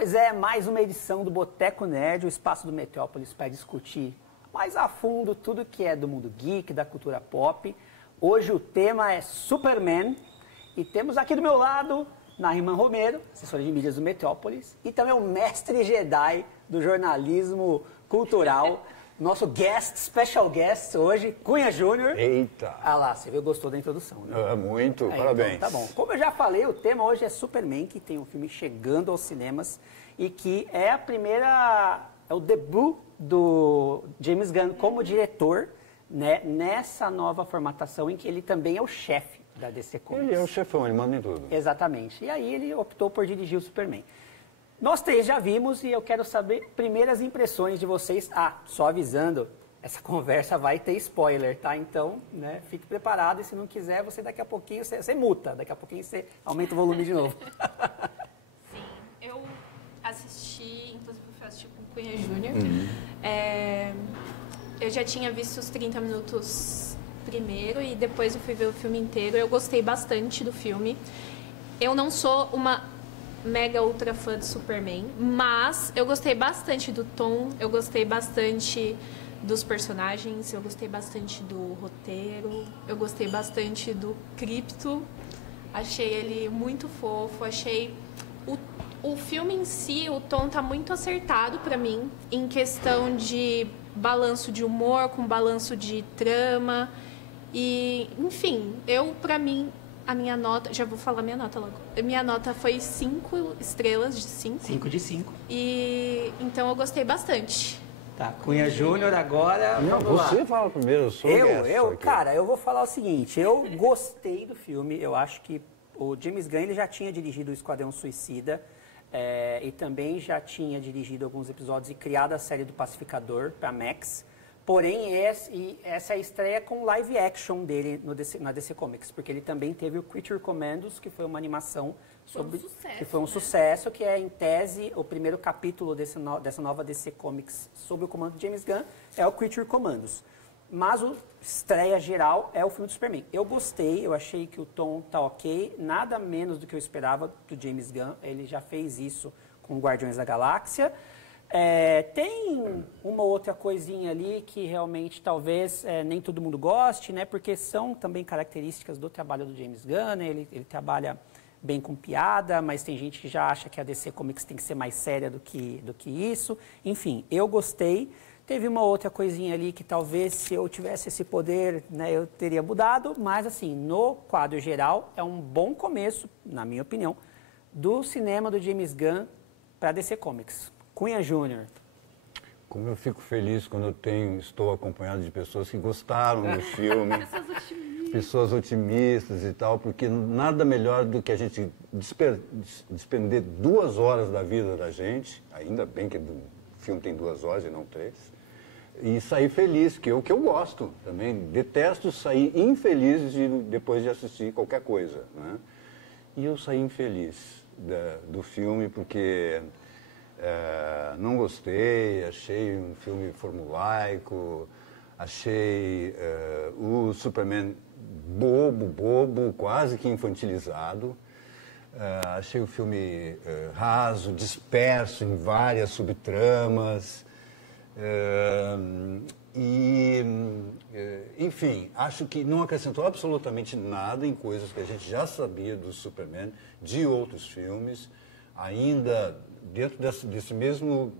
Pois é, mais uma edição do Boteco Nerd, o espaço do Metrópolis para discutir mais a fundo tudo que é do mundo geek, da cultura pop. Hoje o tema é Superman e temos aqui do meu lado Nariman Romero, assessora de mídias do Metrópolis, e também o mestre Jedi do jornalismo cultural, nosso guest, special guest hoje, Cunha Júnior. Eita! Ah lá, você viu, gostou da introdução, né? Muito, parabéns. Então, tá bom. Como eu já falei, o tema hoje é Superman, que tem um filme chegando aos cinemas e que é é o debut do James Gunn como diretor, né, nessa nova formatação em que ele também é o chefe da DC Comics. Ele é o chefão, ele manda em tudo. Exatamente. E aí ele optou por dirigir o Superman. Nós três já vimos e eu quero saber primeiras impressões de vocês. Ah, só avisando, essa conversa vai ter spoiler, tá? Então, né, fique preparado e se não quiser, você daqui a pouquinho, você muta. Daqui a pouquinho você aumenta o volume de novo. Sim, eu assisti, inclusive eu fui assistir com o Cunha Júnior. Eu já tinha visto os 30 minutos primeiro e depois eu fui ver o filme inteiro. Eu gostei bastante do filme. Eu não sou uma mega ultra fã de Superman, mas eu gostei bastante do tom, eu gostei bastante dos personagens, eu gostei bastante do roteiro, eu gostei bastante do Krypto. Achei ele muito fofo, achei o filme em si, o tom tá muito acertado pra mim, em questão de balanço de humor com balanço de trama. E, enfim, pra mim, a minha nota... Já vou falar minha nota logo. Minha nota foi 5 estrelas de 5. 5 de 5. E, então, eu gostei bastante. Tá, Cunha Júnior agora... Não, você fala primeiro, eu sou o guest aqui. Cara, eu vou falar o seguinte, eu gostei do filme, eu acho que o James Gunn ele já tinha dirigido o Esquadrão Suicida e também já tinha dirigido alguns episódios e criado a série do Pacificador para Max. Porém, essa é a estreia com live action dele na DC Comics, porque ele também teve o Creature Commandos, que foi uma animação que foi um sucesso, que é, em tese, o primeiro capítulo dessa nova DC Comics sob o comando de James Gunn, é o Creature Commandos. Mas a estreia geral é o filme do Superman. Eu gostei, eu achei que o tom tá ok, nada menos do que eu esperava do James Gunn, ele já fez isso com Guardiões da Galáxia. Tem uma outra coisinha ali que realmente talvez nem todo mundo goste, né? Porque são também características do trabalho do James Gunn, né? Ele trabalha bem com piada, mas tem gente que já acha que a DC Comics tem que ser mais séria do que isso. Enfim, eu gostei. Teve uma outra coisinha ali que talvez se eu tivesse esse poder, né, eu teria mudado, mas assim, no quadro geral, é um bom começo, na minha opinião, do cinema do James Gunn para DC Comics. Cunha Júnior. Como eu fico feliz quando estou acompanhado de pessoas que gostaram do filme, pessoas otimistas e tal, porque nada melhor do que a gente despender 2 horas da vida da gente, ainda bem que o filme tem 2 horas e não 3, e sair feliz, que é o que eu gosto também. Detesto sair infeliz depois de assistir qualquer coisa, né? E eu saí infeliz do filme porque... não gostei, achei um filme formulaico, achei o Superman bobo, quase que infantilizado. Achei o filme raso, disperso em várias subtramas. Enfim, acho que não acrescentou absolutamente nada em coisas que a gente já sabia do Superman, de outros filmes, ainda dentro dessa mesma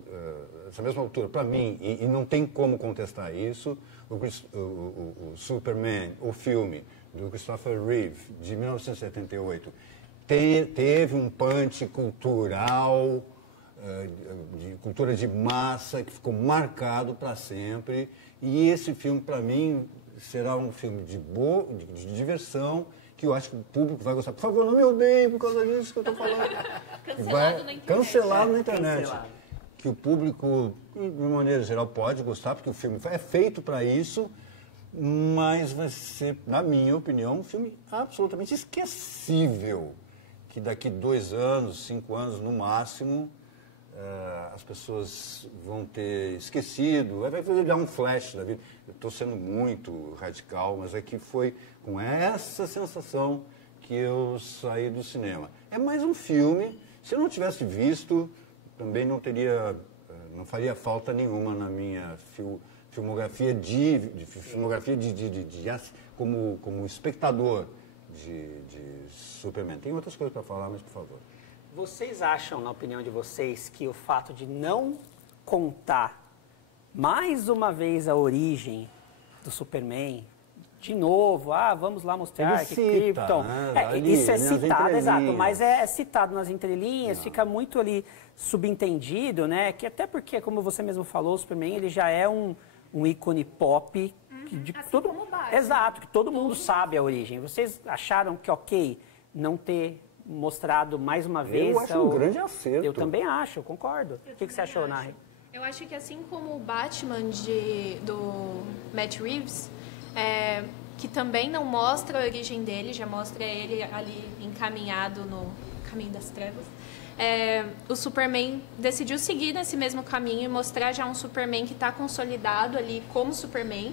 altura, para mim, e não tem como contestar isso, o Superman, o filme do Christopher Reeve, de 1978, teve um punch cultural, de cultura de massa, que ficou marcado para sempre, e esse filme, para mim, será um filme de diversão, que eu acho que o público vai gostar. Por favor, não me odeiem por causa disso que eu estou falando. Cancelado na internet. Cancelado. Que o público, de maneira geral, pode gostar, porque o filme é feito para isso, mas vai ser, na minha opinião, um filme absolutamente esquecível. Que daqui 2 anos, 5 anos, no máximo, as pessoas vão ter esquecido, vai dar um flash da vida. Eu estou sendo muito radical, mas é que foi com essa sensação que eu saí do cinema. É mais um filme, se eu não tivesse visto, também não faria falta nenhuma na minha filmografia como espectador de Superman. Tem outras coisas para falar, mas por favor. Vocês acham, na opinião de vocês, que o fato de não contar mais uma vez a origem do Superman, de novo, vamos lá mostrar que Krypton... isso é citado, exato, mas é citado nas entrelinhas, fica muito ali subentendido, né? Que até porque, como você mesmo falou, o Superman ele já é um ícone pop de assim todo como base, exato, que todo mundo sabe a origem. Vocês acharam que ok não ter mostrado mais uma vez? Eu acho um grande acerto. Eu também acho, eu concordo. O que você achou, Nari? Eu acho que assim como o Batman do Matt Reeves, que também não mostra a origem dele, já mostra ele ali encaminhado no caminho das trevas, o Superman decidiu seguir nesse mesmo caminho e mostrar já um Superman que está consolidado ali como Superman.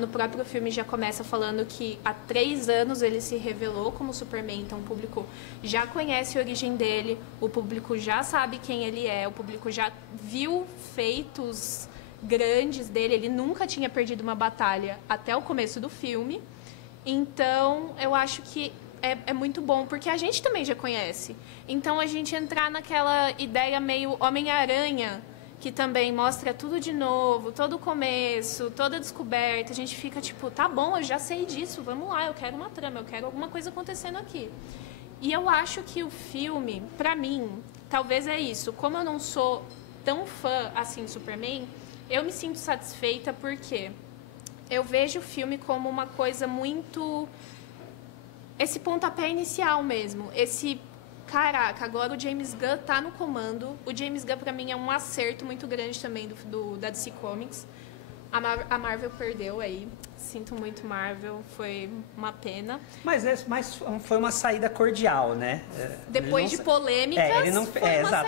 No próprio filme já começa falando que há 3 anos ele se revelou como Superman, então o público já conhece a origem dele, o público já sabe quem ele é, o público já viu feitos grandes dele, ele nunca tinha perdido uma batalha até o começo do filme. Então eu acho que é muito bom, porque a gente também já conhece. Então, a gente entrar naquela ideia meio Homem-Aranha, que também mostra tudo de novo, todo o começo, toda a descoberta, a gente fica tipo, tá bom, eu já sei disso, vamos lá, eu quero uma trama, eu quero alguma coisa acontecendo aqui. E eu acho que o filme, pra mim, talvez é isso. Como eu não sou tão fã, assim, do Superman, eu me sinto satisfeita porque eu vejo o filme como uma coisa muito... esse pontapé inicial mesmo, caraca, agora o James Gunn tá no comando. O James Gunn, pra mim, é um acerto muito grande também da DC Comics. A Marvel perdeu aí, sinto muito Marvel, foi uma pena. Mas foi uma saída cordial, né? Depois de polêmicas,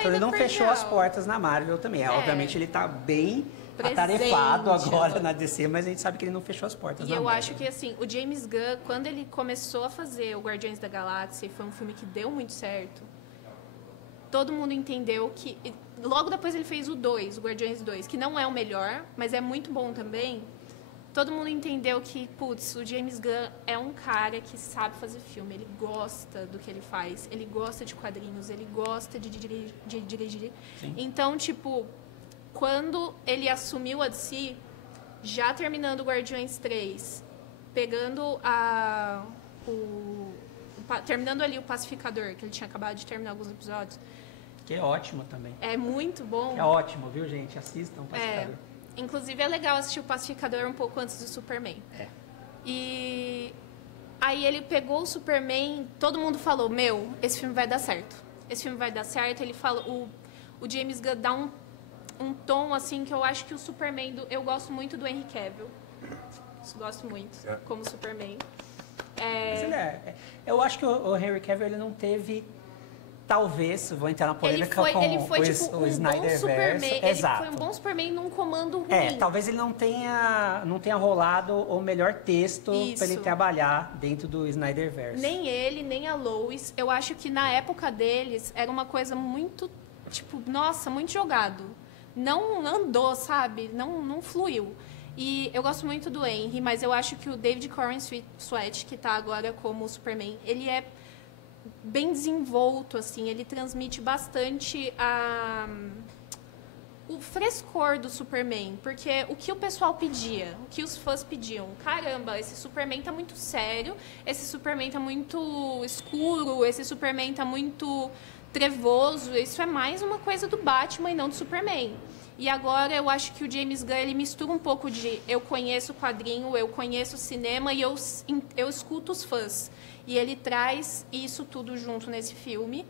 ele não fechou as portas na Marvel também. Obviamente ele tá bem atarefado agora na DC, mas a gente sabe que ele não fechou as portas na Marvel. E eu acho que, assim, o James Gunn, quando ele começou a fazer o Guardiões da Galáxia, e foi um filme que deu muito certo, todo mundo entendeu que... Logo depois ele fez o 2, o Guardiões 2, que não é o melhor, mas é muito bom também. Todo mundo entendeu que, putz, o James Gunn é um cara que sabe fazer filme, ele gosta do que ele faz, ele gosta de quadrinhos, ele gosta de dirigir. Sim. Então, tipo... Quando ele assumiu a DC, já terminando o Guardiões 3, pegando terminando ali o Pacificador, que ele tinha acabado de terminar alguns episódios. Que é ótimo também. É muito bom. É ótimo, viu, gente? Assistam o Pacificador. Inclusive, é legal assistir o Pacificador um pouco antes do Superman. E aí ele pegou o Superman, todo mundo falou, esse filme vai dar certo. Esse filme vai dar certo. Ele fala, o James Gunn dá um tom, assim, que eu acho que o Superman... eu gosto muito do Henry Cavill. Gosto muito, como Superman. Mas eu acho que o Henry Cavill ele não teve... Talvez, vou entrar na polêmica ele foi tipo, o Snyderverse. Exato. Ele foi um bom Superman num comando ruim. Talvez ele não tenha rolado o melhor texto para ele trabalhar dentro do Snyderverse. Nem ele, nem a Lois. Eu acho que na época deles era uma coisa muito, tipo, nossa, muito jogado. Não andou, sabe? Não fluiu. E eu gosto muito do Henry, mas eu acho que o David Corn Sweat, que está agora como Superman, ele é bem desenvolto, assim, ele transmite bastante o frescor do Superman, porque o que o pessoal pedia, o que os fãs pediam, caramba, esse Superman tá muito sério, esse Superman tá muito escuro, esse Superman tá muito trevoso, isso é mais uma coisa do Batman e não do Superman. E agora eu acho que o James Gunn, ele mistura um pouco de eu conheço o quadrinho, eu conheço o cinema e eu escuto os fãs. E ele traz isso tudo junto nesse filme.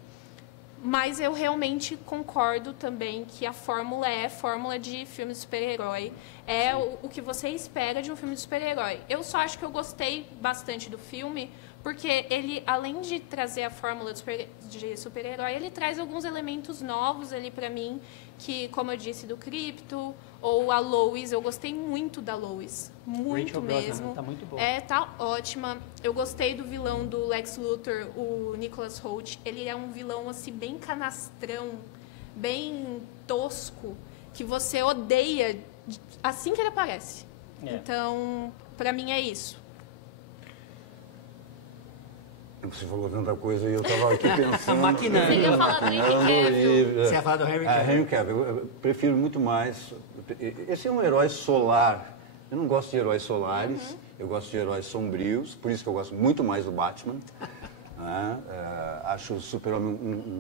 Mas eu realmente concordo também que a fórmula é fórmula de filme de super-herói. É o que você espera de um filme de super-herói. Eu só acho que eu gostei bastante do filme, porque ele, além de trazer a fórmula de super-herói, ele traz alguns elementos novos ali pra mim, que, como eu disse, do Krypto, ou a Lois, eu gostei muito da Lois, muito Rachel mesmo. Brosnan, tá muito boa. Tá ótima. Eu gostei do vilão do Lex Luthor, o Nicholas Hoult. Ele é um vilão, assim, bem canastrão, bem tosco, que você odeia assim que ele aparece. Então, pra mim é isso. Você falou tanta coisa e eu estava aqui pensando... Maquinando. Você ia falar do Henry Cavill. Você ia falar do Henry Cavill. Henry Cavill, eu prefiro muito mais... Esse é um herói solar. Eu não gosto de heróis solares, eu gosto de heróis sombrios, por isso que eu gosto muito mais do Batman. Né? Acho o Super-Homem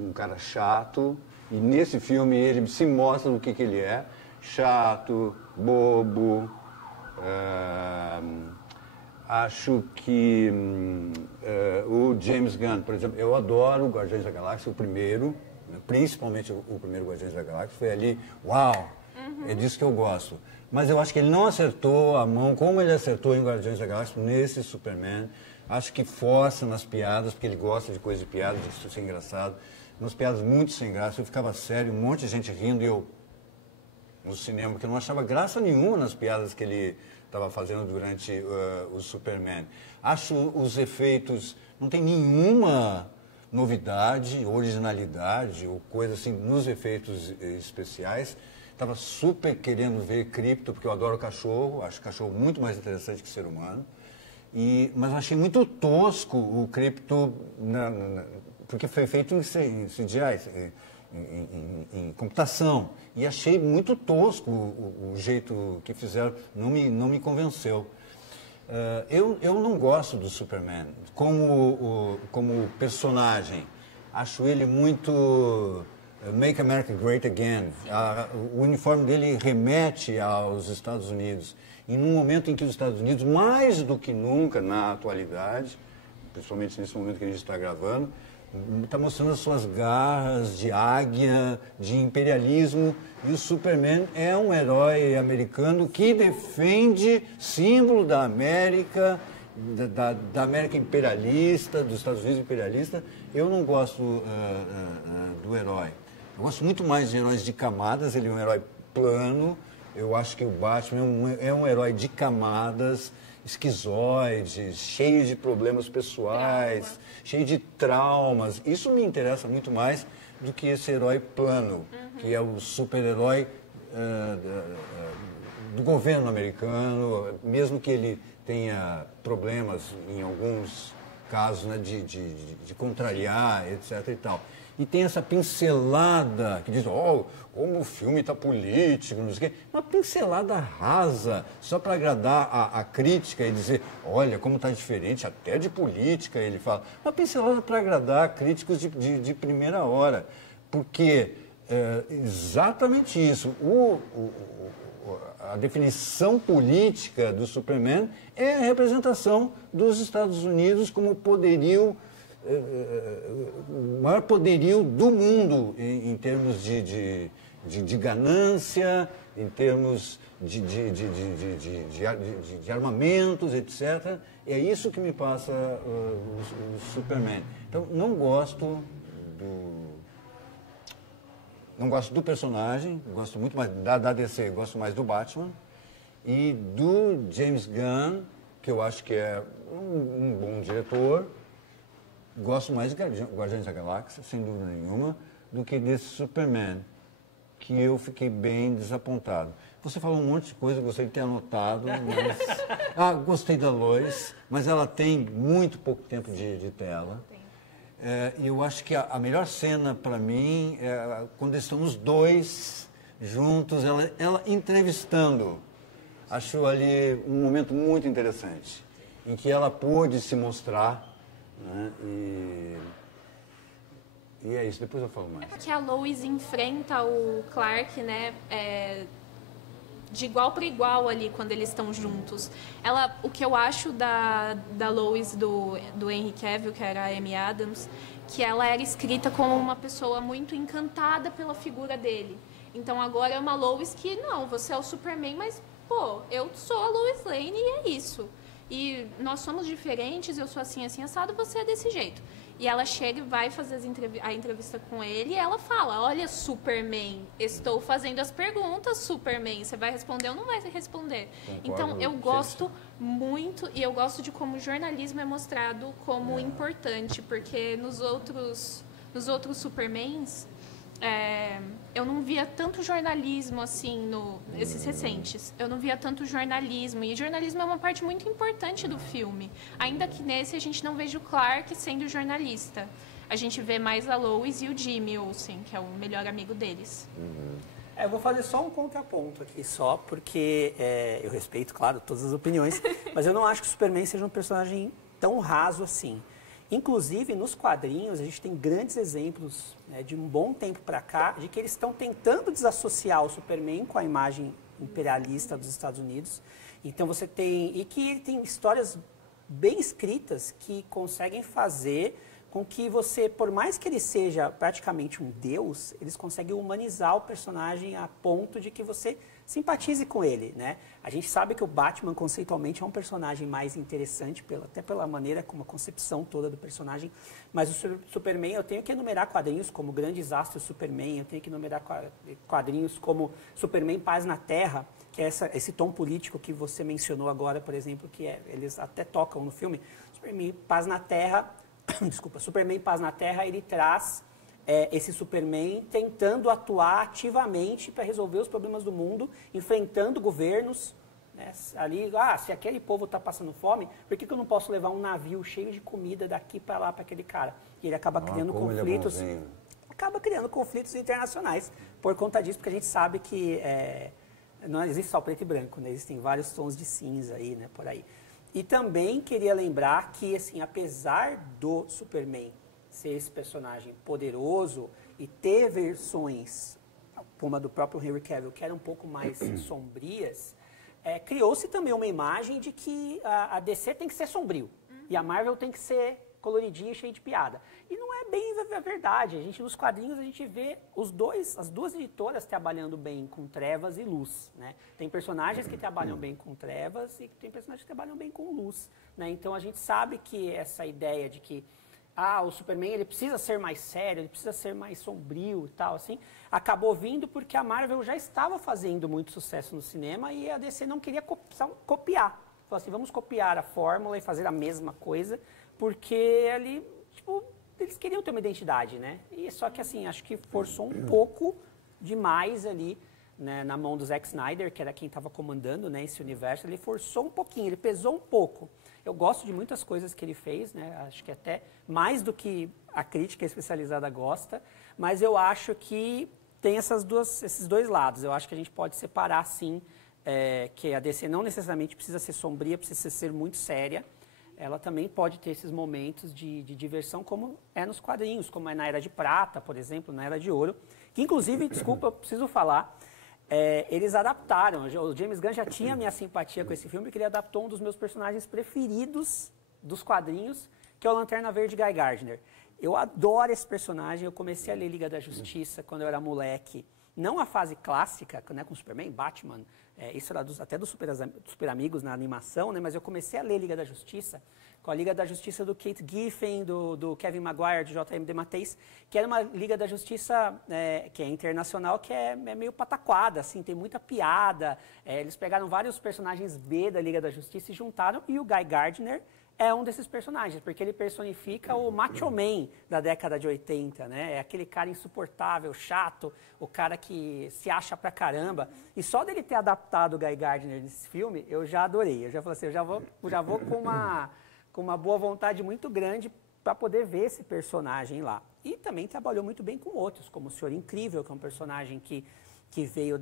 um cara chato, e nesse filme ele se mostra o que ele é. Chato, bobo... acho que o James Gunn, por exemplo, eu adoro o Guardiões da Galáxia, o primeiro, principalmente o primeiro Guardiões da Galáxia, foi ali, uau, é disso que eu gosto. Mas eu acho que ele não acertou a mão como ele acertou em Guardiões da Galáxia, nesse Superman. Acho que força nas piadas, porque ele gosta de coisa de piada, de isso ser engraçado. Umas piadas muito sem graça, eu ficava sério, um monte de gente rindo e eu, no cinema, porque eu não achava graça nenhuma nas piadas que ele estava fazendo durante o Superman. Acho os efeitos, não tem nenhuma novidade, originalidade ou coisa assim nos efeitos especiais. Estava super querendo ver Krypto, porque eu adoro cachorro, acho cachorro muito mais interessante que ser humano. Mas eu achei muito tosco o Krypto, porque foi feito em CGI, em computação. E achei muito tosco o jeito que fizeram, não me convenceu. Eu não gosto do Superman como personagem. Acho ele muito Make America Great Again. O uniforme dele remete aos Estados Unidos. E num momento em que os Estados Unidos, mais do que nunca na atualidade, principalmente nesse momento que a gente está gravando, está mostrando as suas garras de águia, de imperialismo, e o Superman é um herói americano que defende símbolo da América, da América imperialista, dos Estados Unidos imperialista. Eu não gosto do herói. Eu gosto muito mais de heróis de camadas, ele é um herói plano. Eu acho que o Batman é um herói de camadas, esquizoide, cheio de problemas pessoais, cheio de traumas. Isso me interessa muito mais do que esse herói plano, que é o super-herói do governo americano, mesmo que ele tenha problemas em alguns casos, né, de contrariar, etc. e tal. E tem essa pincelada que diz, como o filme está político, não sei o quê. Uma pincelada rasa, só para agradar a crítica e dizer, olha, como está diferente, até de política, ele fala. Uma pincelada para agradar críticos de primeira hora. Porque exatamente isso. A definição política do Superman é a representação dos Estados Unidos como poderio, o maior poderio do mundo em termos de ganância, em termos de armamentos, etc. É isso que me passa o Superman. Então, não gosto do personagem, gosto muito mais da DC, gosto mais do Batman. E do James Gunn, que eu acho que é um bom diretor, gosto mais de Guardiões da Galáxia, sem dúvida nenhuma, do que desse Superman, que eu fiquei bem desapontado. Você falou um monte de coisa, gostaria de ter anotado, mas... gostei da Lois, mas ela tem muito pouco tempo de tela. Eu acho que a melhor cena para mim é quando estão os dois juntos, ela entrevistando. Acho ali um momento muito interessante, em que ela pôde se mostrar, né? E é isso, depois eu falo mais. É que a Lois enfrenta o Clark, né, de igual para igual ali quando eles estão juntos. O que eu acho da Lois do Henry Cavill, que era a Amy Adams, que ela era escrita como uma pessoa muito encantada pela figura dele. Então agora é uma Lois que, não, você é o Superman, mas, pô, eu sou a Lois Lane e é isso. E nós somos diferentes, eu sou assim, assim, assado, você é desse jeito. E ela chega e vai fazer a entrevista com ele e ela fala, olha, Superman, estou fazendo as perguntas, Superman, você vai responder ou não vai responder? Concordo, então, eu gosto muito e eu gosto de como o jornalismo é mostrado como importante, porque nos outros Supermans, eu não via tanto jornalismo, assim, esses recentes. Eu não via tanto jornalismo. E jornalismo é uma parte muito importante do filme. Ainda que nesse a gente não veja o Clark sendo jornalista. A gente vê mais a Lois e o Jimmy Olsen, que é o melhor amigo deles. Eu vou fazer só um contraponto aqui, porque eu respeito, claro, todas as opiniões, mas eu não acho que o Superman seja um personagem tão raso assim. Inclusive, nos quadrinhos, a gente tem grandes exemplos, né, de um bom tempo para cá, de que eles estão tentando desassociar o Superman com a imagem imperialista dos Estados Unidos. Então você tem... E que ele tem histórias bem escritas que conseguem fazer com que você, por mais que ele seja praticamente um deus, eles conseguem humanizar o personagem a ponto de que você simpatize com ele, né? A gente sabe que o Batman, conceitualmente, é um personagem mais interessante, até pela maneira como a concepção toda do personagem, mas o Superman, eu tenho que enumerar quadrinhos como Grandes Astros Superman, eu tenho que enumerar quadrinhos como Superman Paz na Terra, que é esse tom político que você mencionou agora, por exemplo, que eles até tocam no filme. Superman Paz na Terra... Desculpa, Superman Paz na Terra, ele traz esse Superman tentando atuar ativamente para resolver os problemas do mundo, enfrentando governos, né, ali, se aquele povo está passando fome, por que eu não posso levar um navio cheio de comida daqui para lá para aquele cara? E ele acaba criando conflitos, internacionais por conta disso, porque a gente sabe que não existe só preto e branco, né, existem vários tons de cinza aí, né, por aí. E também queria lembrar que, assim, apesar do Superman ser esse personagem poderoso e ter versões, como a do próprio Henry Cavill, que eram um pouco mais sombrias, criou-se também uma imagem de que a DC tem que ser sombrio e a Marvel tem que ser coloridinha e cheia de piada. E não é bem a verdade. Nos quadrinhos, a gente vê as duas editoras trabalhando bem com trevas e luz, né? Tem personagens que trabalham bem com trevas e tem personagens que trabalham bem com luz, né? Então, a gente sabe que essa ideia de que o Superman ele precisa ser mais sério, ele precisa ser mais sombrio e tal, assim, acabou vindo porque a Marvel já estava fazendo muito sucesso no cinema e a DC não queria copiar. Falou assim, vamos copiar a fórmula e fazer a mesma coisa, porque ali, eles queriam ter uma identidade, né? E só que, assim, acho que forçou um pouco demais ali, né, na mão do Zack Snyder, que era quem estava comandando, né, esse universo. Ele forçou um pouquinho, ele pesou um pouco. Eu gosto de muitas coisas que ele fez, né? Acho que até mais do que a crítica especializada gosta, mas eu acho que tem esses dois lados. Eu acho que a gente pode separar, sim, que a DC não necessariamente precisa ser sombria, precisa ser muito séria. Ela também pode ter esses momentos de diversão, como é nos quadrinhos, como é na Era de Prata, por exemplo, na Era de Ouro, que inclusive, desculpa, eu preciso falar, eles adaptaram, o James Gunn já tinha minha simpatia com esse filme, porque ele adaptou um dos meus personagens preferidos dos quadrinhos, que é o Lanterna Verde Guy Gardner. Eu adoro esse personagem, eu comecei a ler Liga da Justiça quando eu era moleque, não a fase clássica, né, com Superman, Batman, isso era até dos Super Amigos na animação, né, mas eu comecei a ler Liga da Justiça com a Liga da Justiça do Kate Giffen, do Kevin Maguire, de J.M. DeMatteis, que era uma Liga da Justiça que é internacional, que é meio pataquada, assim, tem muita piada. Eles pegaram vários personagens B da Liga da Justiça e juntaram, e o Guy Gardner é um desses personagens, porque ele personifica o macho man da década de 80, né? É aquele cara insuportável, chato, o cara que se acha pra caramba. E só dele ter adaptado o Guy Gardner nesse filme, eu já adorei. Eu já falei assim, eu já vou com uma boa vontade muito grande para poder ver esse personagem lá. E também trabalhou muito bem com outros, como o Senhor Incrível, que é um personagem que veio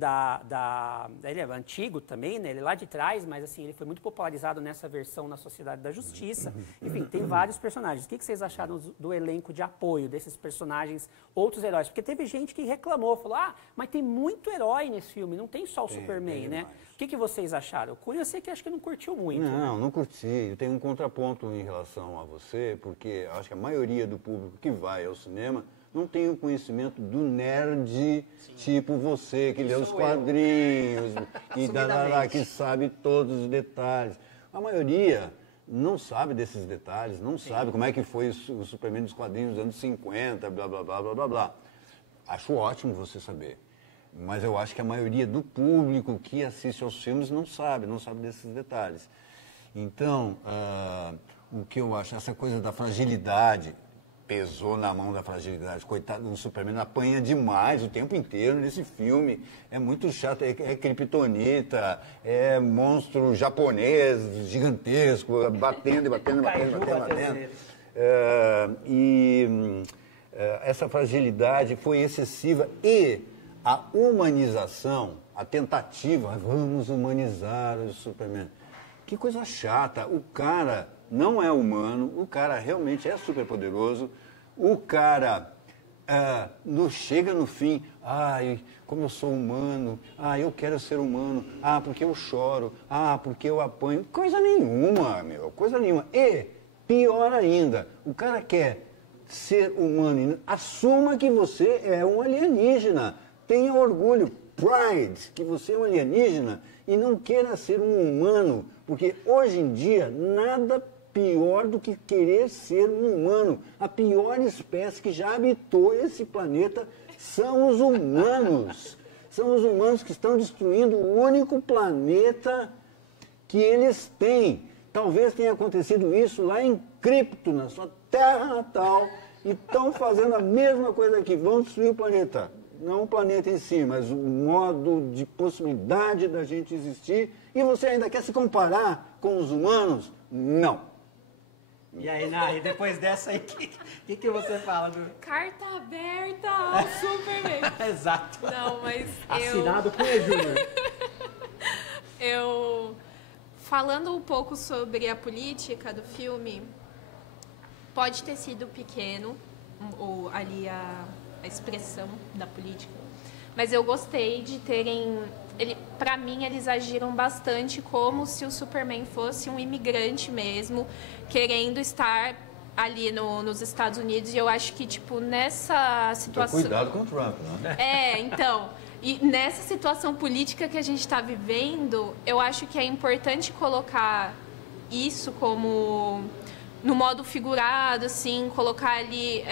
ele é antigo também, né? Ele é lá de trás, mas assim, ele foi muito popularizado nessa versão na Sociedade da Justiça. Enfim, tem vários personagens. O que vocês acharam do elenco de apoio desses personagens, outros heróis? Porque teve gente que reclamou, falou, mas tem muito herói nesse filme, não tem só o Superman, né? O que vocês acharam? O Cunha, eu sei que acho que não curtiu muito. Não curti. Eu tenho um contraponto em relação a você, porque acho que a maioria do público que vai ao cinema não tem o conhecimento do nerd, tipo você, que lê os quadrinhos, que sabe todos os detalhes. A maioria não sabe desses detalhes, não sabe como é que foi o Superman dos quadrinhos dos anos 50, blá, blá, blá, blá, blá, blá. Acho ótimo você saber. Mas eu acho que a maioria do público que assiste aos filmes não sabe desses detalhes. Então, o que eu acho, essa coisa da fragilidade pesou na mão da fragilidade. Coitado, o Superman apanha demais o tempo inteiro nesse filme. É muito chato, é kryptonita, é monstro japonês, gigantesco, batendo. Essa fragilidade foi excessiva e a humanização, a tentativa, vamos humanizar o Superman. Que coisa chata, o cara não é humano, o cara realmente é superpoderoso, o cara chega no fim, ai, como eu sou humano, eu quero ser humano, porque eu choro, porque eu apanho, coisa nenhuma, meu, coisa nenhuma. E, pior ainda, o cara quer ser humano, assuma que você é um alienígena, tenha orgulho, pride, que você é um alienígena e não queira ser um humano, porque hoje em dia nada pior do que querer ser um humano. A pior espécie que já habitou esse planeta são os humanos. São os humanos que estão destruindo o único planeta que eles têm. Talvez tenha acontecido isso lá em Krypton, na sua terra natal, e estão fazendo a mesma coisa aqui, vão destruir o planeta. Não o planeta em si, mas o modo de possibilidade da gente existir. E você ainda quer se comparar com os humanos? Não. E aí, Nari, depois dessa aí, o que você fala? Carta aberta ao Superman. Exato. Não, mas assinado por Júnior. Falando um pouco sobre a política do filme, pode ter sido pequeno, ou ali a expressão da política, mas eu gostei de terem... Para mim, eles agiram bastante como se o Superman fosse um imigrante mesmo, querendo estar ali nos Estados Unidos. E eu acho que, tipo, nessa situação... Cuidado com o Trump, né? Então... E nessa situação política que a gente está vivendo, eu acho que é importante colocar isso como... no modo figurado, assim, colocar ali...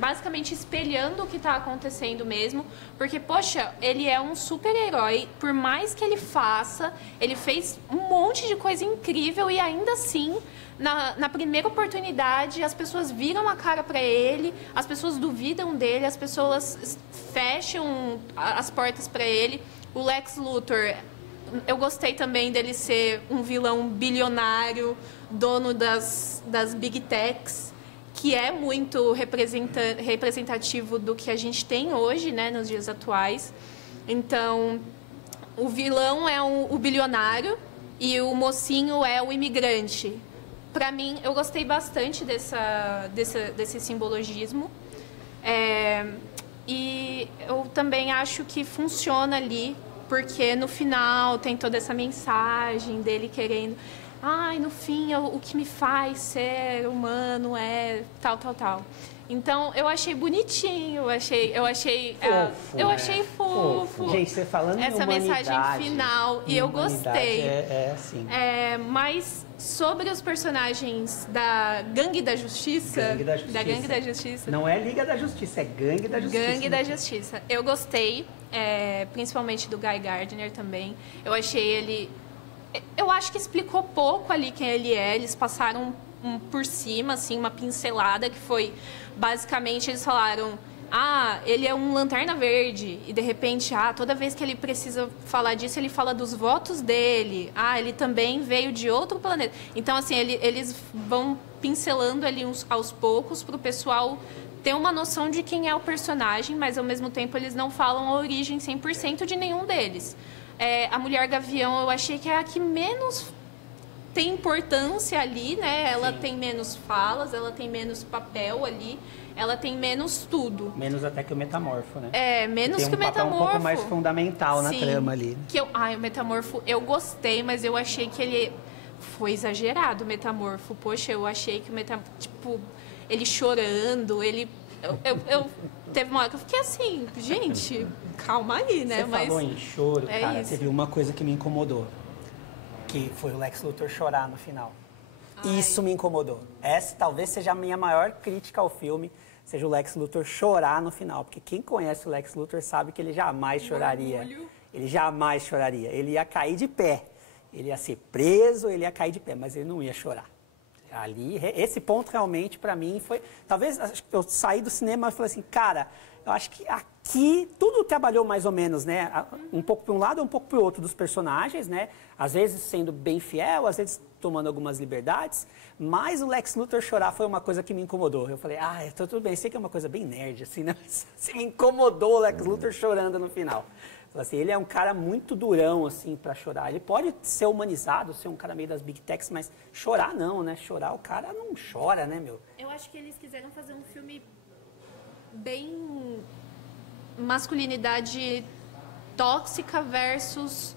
basicamente espelhando o que está acontecendo mesmo, porque, poxa, ele é um super-herói, por mais que ele faça, ele fez um monte de coisa incrível e ainda assim, na primeira oportunidade, as pessoas viram a cara para ele, as pessoas duvidam dele, as pessoas fecham as portas para ele. O Lex Luthor, eu gostei também dele ser um vilão bilionário, dono das Big Techs, que é muito representativo do que a gente tem hoje, né, nos dias atuais. Então, o vilão é o bilionário e o mocinho é o imigrante. Para mim, eu gostei bastante desse simbologismo. E eu também acho que funciona ali, porque no final tem toda essa mensagem dele querendo... no fim, o que me faz ser humano é tal. Então, eu achei bonitinho, eu achei fofo. Gente, você falando essa mensagem final, e eu gostei. É assim. Mas sobre os personagens da Gangue da Justiça... Da Gangue da Justiça. Não é Liga da Justiça, é Gangue da Justiça. Gangue da Justiça. Eu gostei, principalmente do Guy Gardner também. Eu achei ele... Eu acho que explicou pouco ali quem ele é. Eles passaram por cima, assim, uma pincelada que foi... Basicamente, eles falaram... ele é um Lanterna Verde. E, de repente, toda vez que ele precisa falar disso, ele fala dos votos dele. Ele também veio de outro planeta. Então, assim, eles vão pincelando ali aos poucos para o pessoal ter uma noção de quem é o personagem, mas, ao mesmo tempo, eles não falam a origem 100% de nenhum deles. A Mulher Gavião, eu achei que é a que menos tem importância ali, né? Ela tem menos falas, ela tem menos papel ali, ela tem menos tudo. Menos até que o Metamorfo, né? Menos que o Metamorfo. Tem um papel um pouco mais fundamental na trama ali. O Metamorfo, eu gostei, mas eu achei que ele foi exagerado, o Metamorfo. Poxa, eu achei que o Metamorfo, tipo, ele chorando, ele... Teve uma hora que eu fiquei assim, gente, calma aí, né? Você falou em choro, cara, isso. teve uma coisa que me incomodou, que foi o Lex Luthor chorar no final. Isso me incomodou. Essa talvez seja a minha maior crítica ao filme, seja o Lex Luthor chorar no final, porque quem conhece o Lex Luthor sabe que ele jamais choraria. Ele jamais choraria. Ele ia cair de pé. Ele ia ser preso, ele ia cair de pé, mas ele não ia chorar. Ali, esse ponto realmente para mim foi... Talvez eu saí do cinema e falei assim, cara, eu acho que aqui tudo trabalhou mais ou menos, né? Um pouco para um lado, um pouco para o outro dos personagens, né? Às vezes sendo bem fiel, às vezes tomando algumas liberdades, mas o Lex Luthor chorar foi uma coisa que me incomodou. Eu falei, tudo bem, sei que é uma coisa bem nerd, assim, né? Mas assim, me incomodou o Lex Luthor chorando no final. Assim, ele é um cara muito durão, assim, pra chorar. Ele pode ser humanizado, ser um cara meio das big techs, mas chorar não, né? Chorar, o cara não chora, né, meu? Eu acho que eles quiseram fazer um filme bem masculinidade tóxica versus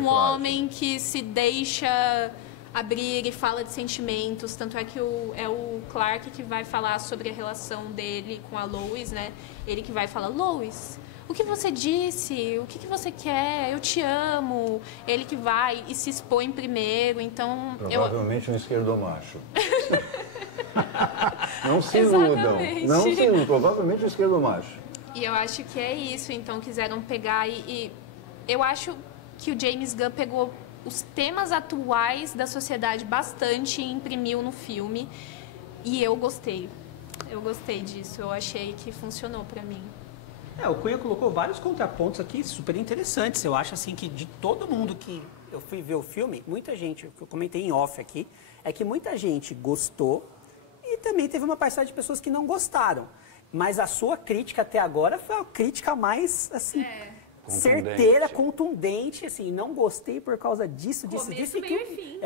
um homem que se deixa abrir e fala de sentimentos, tanto é que é o Clark que vai falar sobre a relação dele com a Lois, né? Ele que vai falar, Lois, o que você disse? O que você quer? Eu te amo. Ele que vai e se expõe primeiro, então... Provavelmente um esquerdomacho. Não se iludam. Não se iludam. Provavelmente um esquerdomacho. E eu acho que é isso, então quiseram pegar e eu acho que o James Gunn pegou os temas atuais da sociedade bastante e imprimiu no filme. E eu gostei. Eu gostei disso. Eu achei que funcionou pra mim. O Cunha colocou vários contrapontos aqui super interessantes. Eu acho assim que de todo mundo que eu fui ver o filme, muita gente, que eu comentei em off aqui, é que muita gente gostou e também teve uma parcela de pessoas que não gostaram. Mas a sua crítica até agora foi a crítica mais, assim... certeira, contundente, assim, não gostei por causa disso, disso, começo, meio e fim.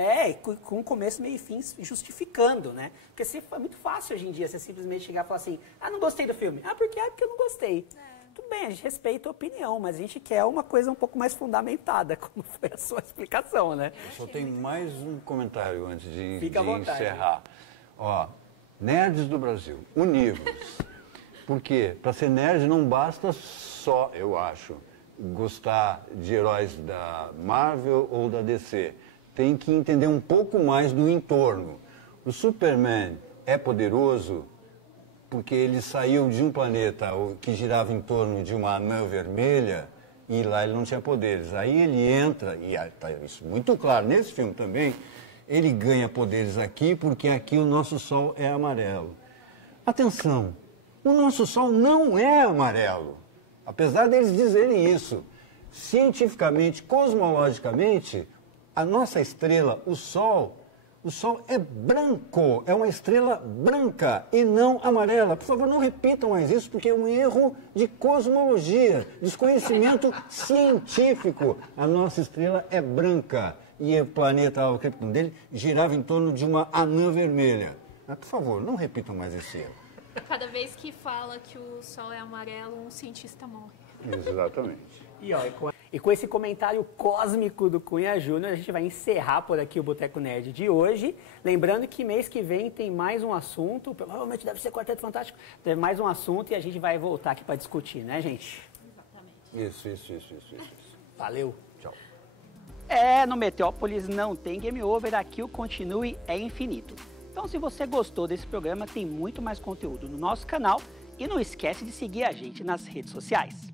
Com começo, meio e fim, justificando, né? Porque é muito fácil hoje em dia você simplesmente chegar e falar assim, não gostei do filme. Por quê? Porque eu não gostei. Tudo bem, a gente respeita a opinião, mas a gente quer uma coisa um pouco mais fundamentada, como foi a sua explicação, né? Eu só tenho mais um comentário antes de vontade, encerrar. Nerds do Brasil, univos. Por quê? Para ser nerd não basta só, eu acho, gostar de heróis da Marvel ou da DC. Tem que entender um pouco mais do entorno. O Superman é poderoso porque ele saiu de um planeta que girava em torno de uma anã vermelha e lá ele não tinha poderes. Aí ele entra, e está isso muito claro nesse filme também, ele ganha poderes aqui porque aqui o nosso Sol é amarelo. Atenção, o nosso Sol não é amarelo. Apesar deles dizerem isso, cientificamente, cosmologicamente, a nossa estrela, o Sol é branco, é uma estrela branca e não amarela. Por favor, não repitam mais isso, porque é um erro de cosmologia, desconhecimento científico. A nossa estrela é branca e o planeta, o Krypton dele, girava em torno de uma anã vermelha. Por favor, não repitam mais esse erro. Cada vez que fala que o Sol é amarelo, um cientista morre. Exatamente. E com esse comentário cósmico do Cunha Júnior, a gente vai encerrar por aqui o Boteco Nerd de hoje. Lembrando que mês que vem tem mais um assunto, provavelmente deve ser Quarteto Fantástico, tem mais um assunto e a gente vai voltar aqui para discutir, né, gente? Exatamente. Isso. Valeu. Tchau. No Meteópolis não tem game over, aqui o continue é infinito. Então, se você gostou desse programa, tem muito mais conteúdo no nosso canal e não esquece de seguir a gente nas redes sociais.